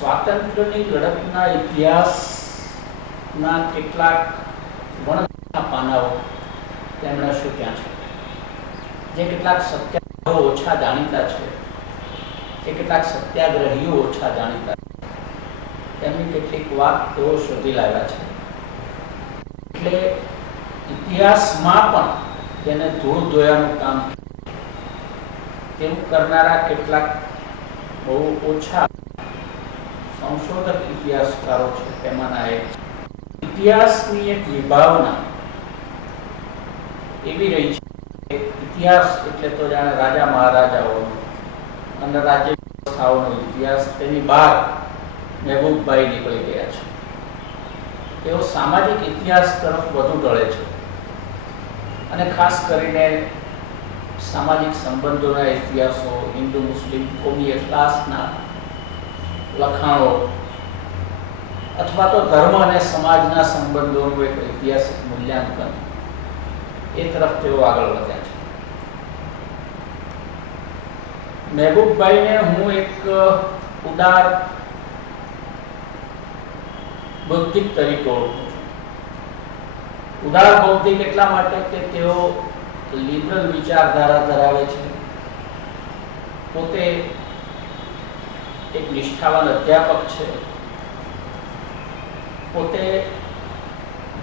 સ્વાતંત્ર્યની લડતના ઇતિહાસના કેટલાક વણના પાનાઓ તેમણે શોધ્યા છે, જે કેટલાક સત્યાગ્રહો ઓછા જાણીતા છે, જે કેટલાક સત્યાગ્રહીઓ ઓછા જાણીતા છે, તેમની કેટલીક વાત તેઓ શોધી લાવ્યા છે. એટલે ઇતિહાસમાં પણ તેને ધૂળ ધોયાનું કામ તેવું કરનારા કેટલાક બહુ ઓછા સંશોધક ઇતિહાસકારો છે. તેમાંના એક ઇતિહાસની એક વિભાવના એવી રહી છે કે ઇતિહાસ એટલે તો જાણે રાજા મહારાજાઓનો અને રાજ્ય વ્યવસ્થાઓનો ઇતિહાસ, તેની બહાર મહેબૂબભાઈ નીકળી ગયા છે. તેઓ સામાજિક ઇતિહાસ તરફ વધુ ઢળે છે અને ખાસ કરીને સામાજિક સંબંધોના ઇતિહાસો, હિન્દુ મુસ્લિમ કોમી ક્લાસના લખાણો અથવા તો ધર્મ અને સમાજના સંબંધોનું એક ઐતિહાસિક મૂલ્યાંકન, એ તરફ તેઓ આગળ વધ્યા છે. મહેબૂબભાઈને હું એક ઉદાર બૌદ્ધિક તરીકે ઓળખું છું. ઉદાર બૌદ્ધિક એટલા માટે કે તેઓ લિબરલ વિચારધારા ધરાવે છે, પોતે એક નિષ્ઠાવાન અધ્યાપક છે, પોતે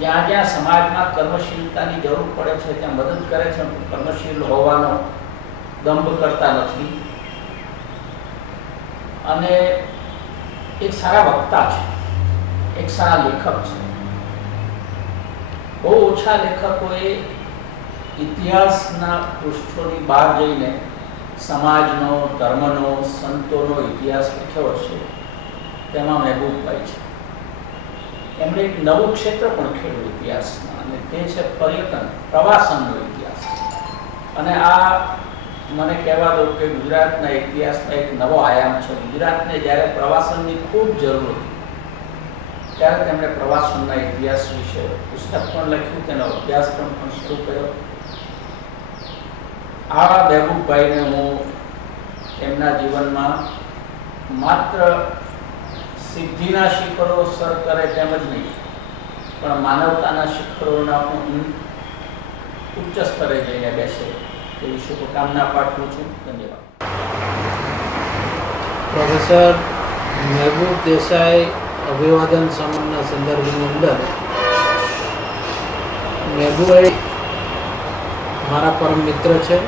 જ્યાં જ્યાં સમાજમાં કર્મશીલતાની જરૂર પડે છે ત્યાં મદદ કરે છે, કર્મશીલ હોવાનો દંભ કરતા નથી, અને એક સારા વક્તા છે, એક સારા લેખક છે. બહુ ઓછા લેખકોએ ઇતિહાસના પૃષ્ઠોની બહાર જઈને સમાજનો, ધર્મનો, સંતોનો ઇતિહાસ લખ્યો છે. તેમાં મહેબૂબભાઈ છે. એમણે એક નવું ક્ષેત્ર પણ ખેડ્યું ઇતિહાસમાં, અને તે છે પર્યટન, પ્રવાસનનો ઇતિહાસ. અને આ મને કહેવા દો કે ગુજરાતના ઇતિહાસમાં એક નવો આયામ છે. ગુજરાતને જ્યારે પ્રવાસનની ખૂબ જરૂર હતી ત્યારે તેમણે પ્રવાસનના ઇતિહાસ વિશે પુસ્તક પણ લખ્યું, તેનો અભ્યાસક્રમ પણ શરૂ કર્યો. આવા મહેબૂબભાઈને હું એમના જીવનમાં માત્ર સિદ્ધિના શિખરો સર કરે તેમ જ નહીં, પણ માનવતાના શિખરોના પણ ઉચ્ચ સ્તરે જઈને બેસે એવી શુભકામના પાઠવું છું. ધન્યવાદ. પ્રોફેસર મહેબૂબ દેસાઈ અભિવાદન સમાનના સંદર્ભની અંદર મહેબૂબભાઈ મારા પરમ મિત્ર છે.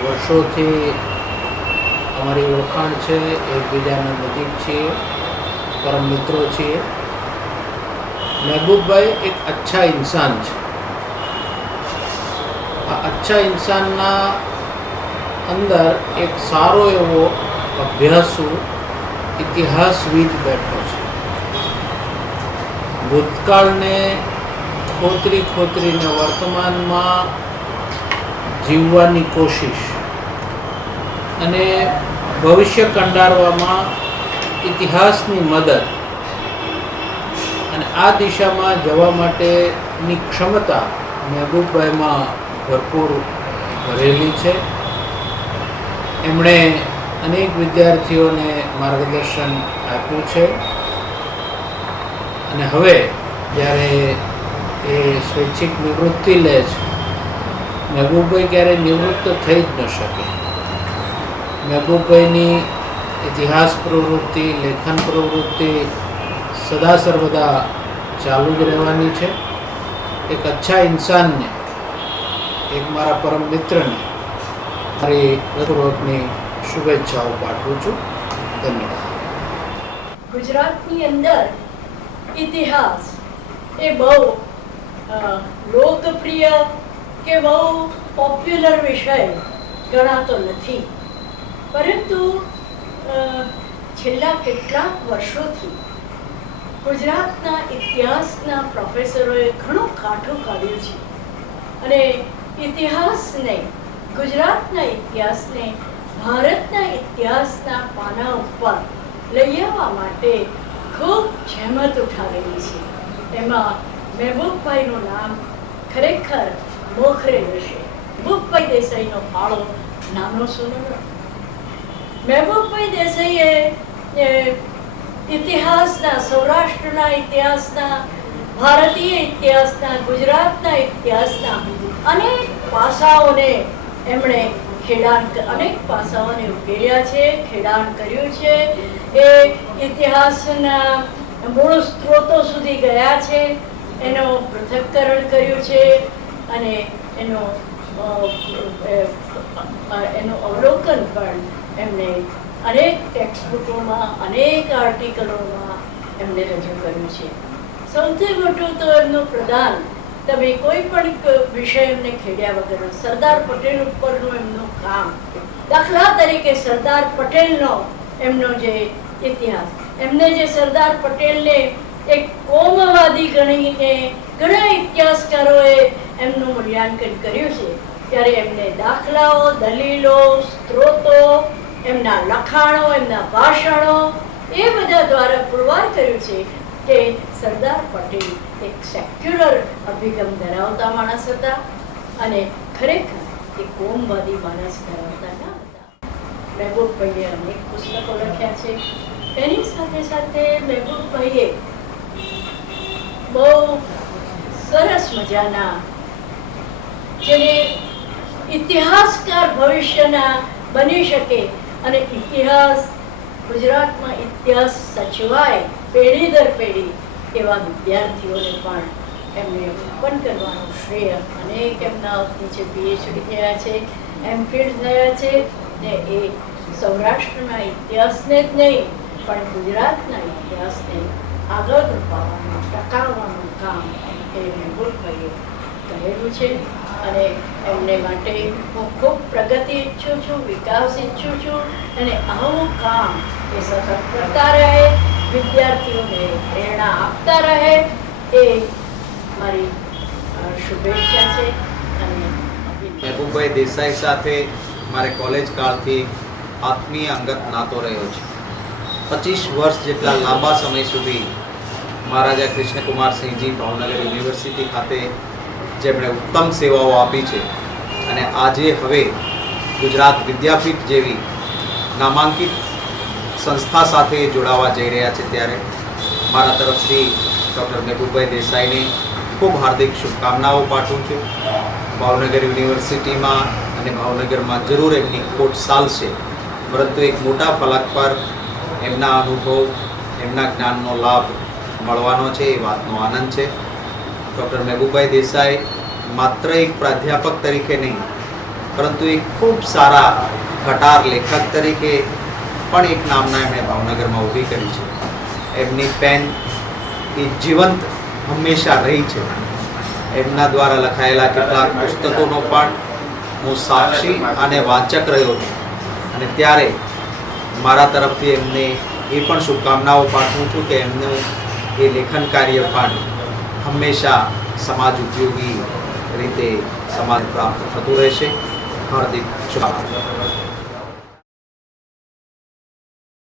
વર્ષોથી અમારી ઓળખાણ છે, એકબીજાના નજીક છીએ, પરમ મિત્રો છીએ. મહેબૂબભાઈ એક અચ્છા ઇન્સાન છે. આ અચ્છા ઇન્સાનના અંદર એક સારો એવો અભ્યાસુ ઇતિહાસવિદ બેઠો છે. ભૂતકાળને ખોતરીને વર્તમાનમાં જીવવાની કોશિશ અને ભવિષ્ય કંડારવામાં ઇતિહાસની મદદ અને આ દિશામાં જવા માટેની ક્ષમતા મહેબૂબભાઈમાં ભરપૂર ભરેલી છે. એમણે અનેક વિદ્યાર્થીઓને માર્ગદર્શન આપ્યું છે, અને હવે જ્યારે એ સ્વૈચ્છિક નિવૃત્તિ લે છે, મહેબૂબભાઈ ક્યારેય નિવૃત્ત થઈ જ ન શકે. મહેબૂબભાઈની ઇતિહાસ પ્રવૃત્તિ, લેખન પ્રવૃત્તિ સદા સર્વદા ચાલુ જ રહેવાની છે. એક અચ્છા ઇન્સાનને, એક મારા પરમ મિત્રને મારી હૃદયપૂર્વકની શુભેચ્છાઓ પાઠવું છું. ધન્યવાદ. ગુજરાતની અંદર ઇતિહાસ એ બહુ લોકપ્રિય કે બહુ પોપ્યુલર વિષય ગણાતો નથી, પરંતુ છેલ્લા કેટલાક વર્ષોથી ગુજરાતના ઇતિહાસના પ્રોફેસરોએ ઘણું કાઠું કાઢ્યું છે, અને ઇતિહાસને, ગુજરાતના ઇતિહાસને ભારતના ઇતિહાસના પાના ઉપર લઈ આવવા માટે ખૂબ જહેમત ઉઠાવેલી છે. એમાં મહેબૂબભાઈનું નામ ખરેખર મોખરે રહેશે. મહેબૂબભાઈ દેસાઈનો ફાળો નાનો સુનો. મહેબૂબભાઈ દેસાઈએ ઇતિહાસના, સૌરાષ્ટ્રના ઇતિહાસના, ભારતીય ઇતિહાસના, ગુજરાતના ઇતિહાસના અનેક પાસાઓને એમણે અનેક પાસાઓને ઉકેલ્યા છે, ખેડાણ કર્યું છે. એ ઇતિહાસના મૂળ સ્ત્રોતો સુધી ગયા છે, એનો પૃથક્કરણ કર્યું છે અને એનું અવલોકન પણ એમણે અનેક ટેક્સ્ટબુકોમાં, અનેક આર્ટિકલોમાં એમણે રજૂ કર્યું છે. સૌથી મોટું તો એમનું પ્રદાન, તમે કોઈ પણ વિષય એમને ખેડ્યા વગર, સરદાર પટેલ ઉપરનું એમનું કામ. દાખલા તરીકે સરદાર પટેલનો એમનો જે ઇતિહાસ, એમને જે સરદાર પટેલને એક કોમવાદી ગણીને ઘણા ઇતિહાસકારોએ એમનું મૂલ્યાંકન કર્યું છે, ત્યારે એમને દાખલાઓ, દલીલો, સ્ત્રોતો, એમના લખાણો, એમના ભાષણો એ બધા દ્વારા પુરવાર કર્યું છે કે સરદાર પટેલ એક સેક્યુલર અભિગમ ધરાવતા માણસ હતા અને ખરેખર એક કોમવાદી માણસ ધરાવતા ન હતા. મહેબૂબભાઈએ અનેક પુસ્તકો લખ્યા છે. એની સાથે સાથે મહેબૂબભાઈએ બહુ સરસ મજાના, જેને ઇતિહાસકાર ભવિષ્યના બની શકે અને ઇતિહાસ, ગુજરાતમાં ઇતિહાસ સચવાય પેઢી દર પેઢી, એવા વિદ્યાર્થીઓને પણ એમને ઉત્પન્ન કરવાનું શ્રેય અનેક એમના નીચે પીએચડી થયા છે, એમફિલ થયા છે ને એ સૌરાષ્ટ્રના ઇતિહાસને જ નહીં પણ ગુજરાતના ઇતિહાસને આગળ ધપાવવાનું, ટકાવવાનું કામ એ મહેબૂબભાઈએ કરેલું છે. અને એમને માટે હું ખૂબ પ્રગતિ ઈચ્છું છું, વિકાસ ઈચ્છું છું અને આવું કામ એ સતત કરતા રહે, વિદ્યાર્થીઓને પ્રેરણા આપતા રહે, એ મારી શુભેચ્છા છે. અને મહેબૂબભાઈ દેસાઈ સાથે મારે કોલેજ કાળથી આત્મીય અંગત નાતો રહ્યો છે. 25 વર્ષ જેટલા લાંબા સમય સુધી મહારાજા કૃષ્ણકુમારસિંહજી ભાવનગર યુનિવર્સિટી ખાતે જેમણે ઉત્તમ સેવાઓ આપી છે અને આજે હવે ગુજરાત વિદ્યાપીઠ જેવી નામાંકિત સંસ્થા સાથે જોડાવા જઈ રહ્યા છે, ત્યારે મારા તરફથી ડૉક્ટર મહેબૂબભાઈ દેસાઈને ખૂબ હાર્દિક શુભકામનાઓ પાઠવું છું. ભાવનગર યુનિવર્સિટીમાં અને ભાવનગરમાં જરૂર એમની ખોટ ચાલશે, પરંતુ એક મોટા ફલક પર એમના અનુભવ, એમના જ્ઞાનનો લાભ મળવાનો છે, એ વાતનો આનંદ છે. ડૉક્ટર મહેબૂબભાઈ દેસાઈ માત્ર એક પ્રાધ્યાપક તરીકે નહીં, પરંતુ એક ખૂબ સારા કટાર લેખક તરીકે પણ એક નામના એમણે ભાવનગરમાં ઊભી કરી છે. એમની પેન એ જીવંત હંમેશા રહી છે. એમના દ્વારા લખાયેલા કેટલાક પુસ્તકોનો પણ હું સાક્ષી અને વાચક રહ્યો છું અને ત્યારે મારા તરફથી એમને એ પણ શુભકામનાઓ પાઠવું છું કે એમનું એ લેખન કાર્ય પણ હંમેશા સમાજ ઉપયોગી રીતે સમાજ પ્રાપ્ત થતું રહેશે. હાર્દિક શુભકામનાઓ.